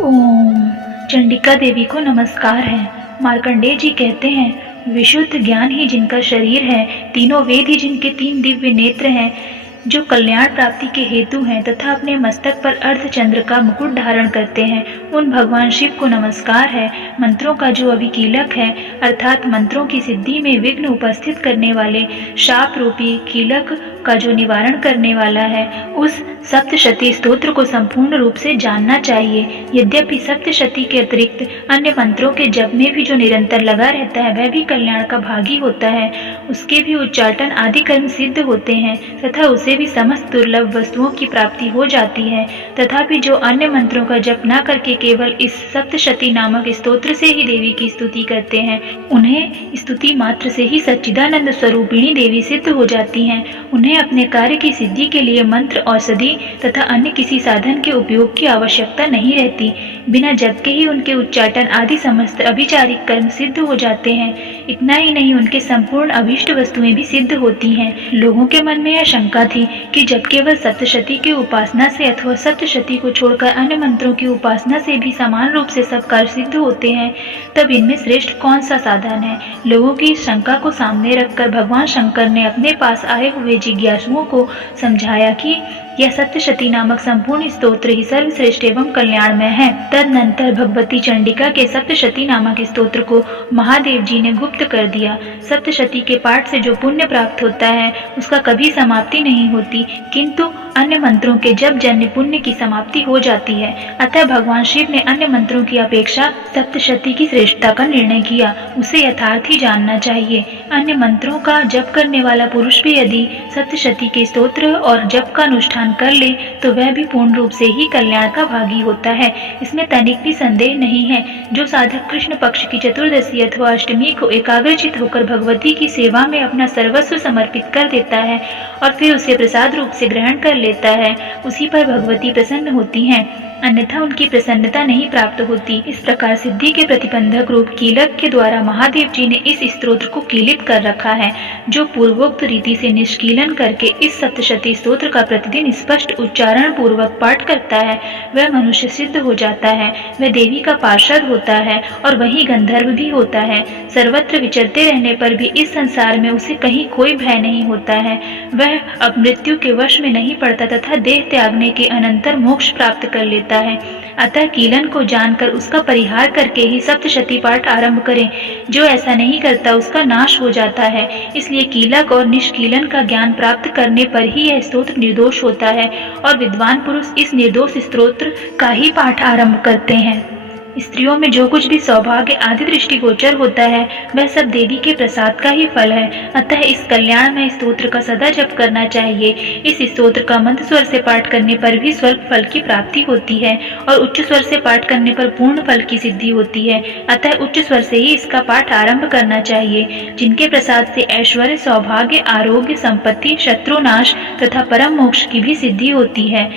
ओम। चंडिका देवी को नमस्कार है। मार्कंडेय जी कहते हैं, विशुद्ध ज्ञान ही जिनका शरीर है, तीनों वेद ही जिनके तीन दिव्य नेत्र हैं, जो कल्याण प्राप्ति के हेतु हैं तथा अपने मस्तक पर अर्धचंद्र का मुकुट धारण करते हैं, उन भगवान शिव को नमस्कार है। मंत्रों का जो अभिकीलक है, अर्थात मंत्रों की सिद्धि में विघ्न उपस्थित करने वाले शाप रूपी कीलक का जो निवारण करने वाला है, उस सप्तशती स्तोत्र को संपूर्ण रूप से जानना चाहिए। यद्यपि सप्तशती के अतिरिक्त अन्य मंत्रों के जप में भी जो निरंतर लगा रहता है, वह भी कल्याण का भागी होता है। उसके भी उच्चाटन आदि कर्म सिद्ध होते हैं तथा उसे भी समस्त दुर्लभ वस्तुओं की प्राप्ति हो जाती है। तथापि जो अन्य मंत्रों का जप न करके केवल इस सप्तशती नामक स्तोत्र से ही देवी की स्तुति करते हैं, उन्हें स्तुति मात्र से ही सच्चिदानंद स्वरूपिणी देवी सिद्ध हो जाती हैं। उन्हें अपने कार्य की सिद्धि के लिए मंत्र, औषधि तथा अन्य किसी साधन के उपयोग की आवश्यकता नहीं रहती। बिना जप के ही उनके उच्चाटन आदि समस्त अभिचारिक कर्म सिद्ध हो जाते हैं। इतना ही नहीं, उनके संपूर्ण अभीष्ट वस्तुएं भी सिद्ध होती हैं। लोगों के मन में यह शंका थी कि जब केवल सप्तशती की उपासना से अथवा सप्तशती को छोड़कर अन्य मंत्रों की उपासना से भी समान रूप से सब कार्य सिद्ध होते हैं, तब इनमें श्रेष्ठ कौन सा साधन है। लोगों की इस शंका को सामने रखकर भगवान शंकर ने अपने पास आए हुए जिज्ञासुओं को समझाया कि यह सप्तशती नामक संपूर्ण स्तोत्र ही सर्वश्रेष्ठ एवं कल्याणमय है। तदनंतर भगवती चंडिका के सप्तशती नामक स्तोत्र को महादेव जी ने गुप्त कर दिया। सप्तशती के पाठ से जो पुण्य प्राप्त होता है, उसका कभी समाप्ति नहीं होती, किंतु अन्य मंत्रों के जप जन्य पुण्य की समाप्ति हो जाती है। अतः भगवान शिव ने अन्य मंत्रों की अपेक्षा सप्तशती की श्रेष्ठता का निर्णय किया। उसे यथार्थ ही जानना चाहिए। अन्य मंत्रों का जप करने वाला पुरुष भी यदि सप्तशती के स्तोत्र और जप का अनुष्ठान कर ले, तो वह भी पूर्ण रूप से ही कल्याण का भागी होता है। इसमें तनिक भी संदेह नहीं है। जो साधक कृष्ण पक्ष की चतुर्दशी अथवा अष्टमी को एकाग्रचित होकर भगवती की सेवा में अपना सर्वस्व समर्पित कर देता है और फिर उसे प्रसाद रूप से ग्रहण कर लेता है, उसी पर भगवती प्रसन्न होती हैं, अन्यथा उनकी प्रसन्नता नहीं प्राप्त होती। इस प्रकार सिद्धि के प्रतिबंधक रूप कीलक के द्वारा महादेव जी ने इस स्तोत्र को कीलित कर रखा है। जो पूर्वोक्त रीति से निष्कीलन करके इस सप्तशती स्तोत्र का प्रतिदिन स्पष्ट उच्चारण पूर्वक पाठ करता है, वह मनुष्य सिद्ध हो जाता है, वह देवी का पार्षद होता है और वही गंधर्व भी होता है। सर्वत्र विचरते रहने पर भी इस संसार में उसे कहीं कोई भय नहीं होता है। वह अब मृत्यु के वश में नहीं पड़ता तथा देह त्यागने के अनंतर मोक्ष प्राप्त कर लेता है। अतः कीलन को जानकर उसका परिहार करके ही सप्तशती पाठ आरंभ करें। जो ऐसा नहीं करता उसका नाश हो जाता है। इसलिए कीलक और निष्कीलन का ज्ञान प्राप्त करने पर ही यह स्तोत्र निर्दोष होता है और विद्वान पुरुष इस निर्दोष स्तोत्र का ही पाठ आरंभ करते हैं। स्त्रियों में जो कुछ भी सौभाग्य आदि दृष्टिगोचर होता है, वह सब देवी के प्रसाद का ही फल है। अतः इस कल्याण में स्तोत्र का सदा जप करना चाहिए। इस स्तोत्र का मंद स्वर से पाठ करने पर भी स्वर्ग फल की प्राप्ति होती है और उच्च स्वर से पाठ करने पर पूर्ण फल की सिद्धि होती है। अतः उच्च स्वर से ही इसका पाठ आरंभ करना चाहिए। जिनके प्रसाद से ऐश्वर्य, सौभाग्य, आरोग्य, संपत्ति, शत्रुनाश तथा परम मोक्ष की भी सिद्धि होती है,